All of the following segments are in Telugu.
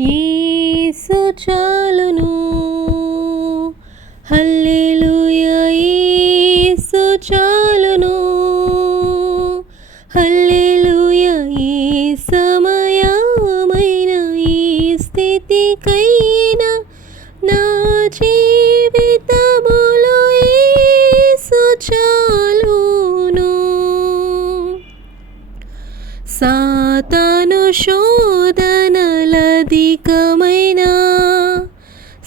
యేసు చాలును. హల్లెలూయా యేసు చాలును. హల్లెలూయా ఈ సమయమైన ఈ స్థితికై శోధనలధికమైన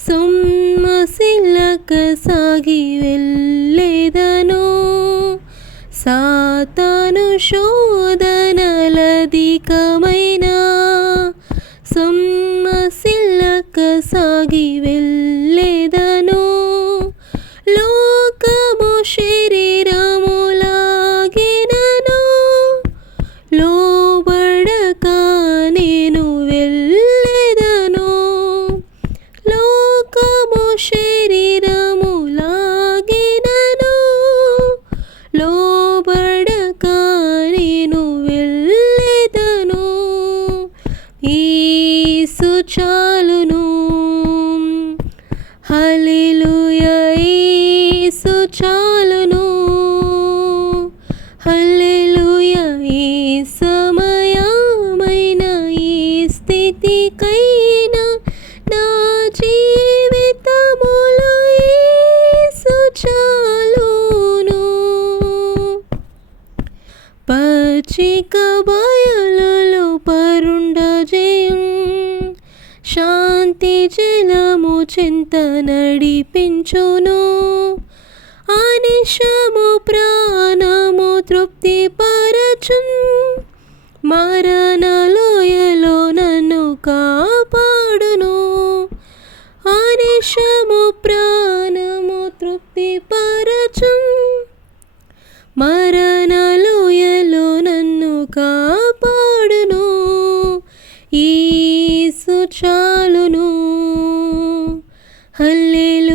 సొమ్మసిల్లక సాగి వెళ్ళేదను. సాతాను శోధనలధికమైన చాలును. హల్లెలూయ ఈ సమయమైన ఈ స్థితికైనా నా జీవితములో యేసు చాలును. పచ్చిక బయలులో పరుండ జయం శాంతి జలము చింత నడిపించును. అనిశము ప్రాణము తృప్తి పరచున్ మరణలోయలో నన్ను కాపాడును అనిశము ప్రాణము తృప్తి పరచున్ మరణలోయలో నన్ను కాపాడును యేసు చాలును హల్లెలూయా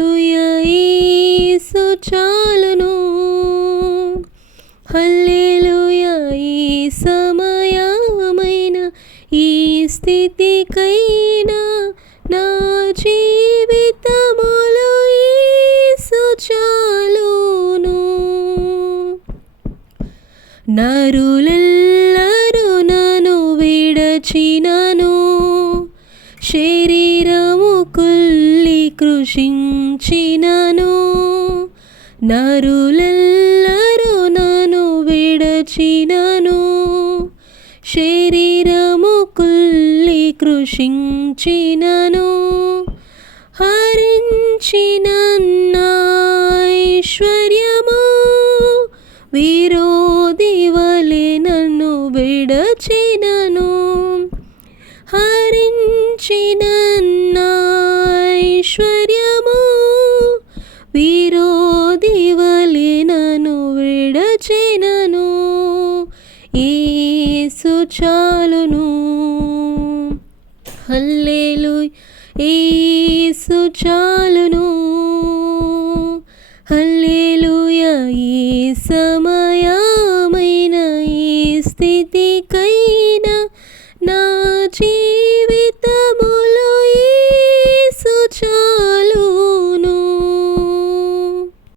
నరులెల్లరూ నను విడచినను. శరీరము కుల్లి కృషించినను. నరులెల్లరూ నను విడచినను. శరీరము కుల్లి కృషించినను. హరించిన ఐశ్వర్యము. వీరో చాలును. హల్లేలు ఏసు చాలును. హల్లేలుయా. ఈ సమా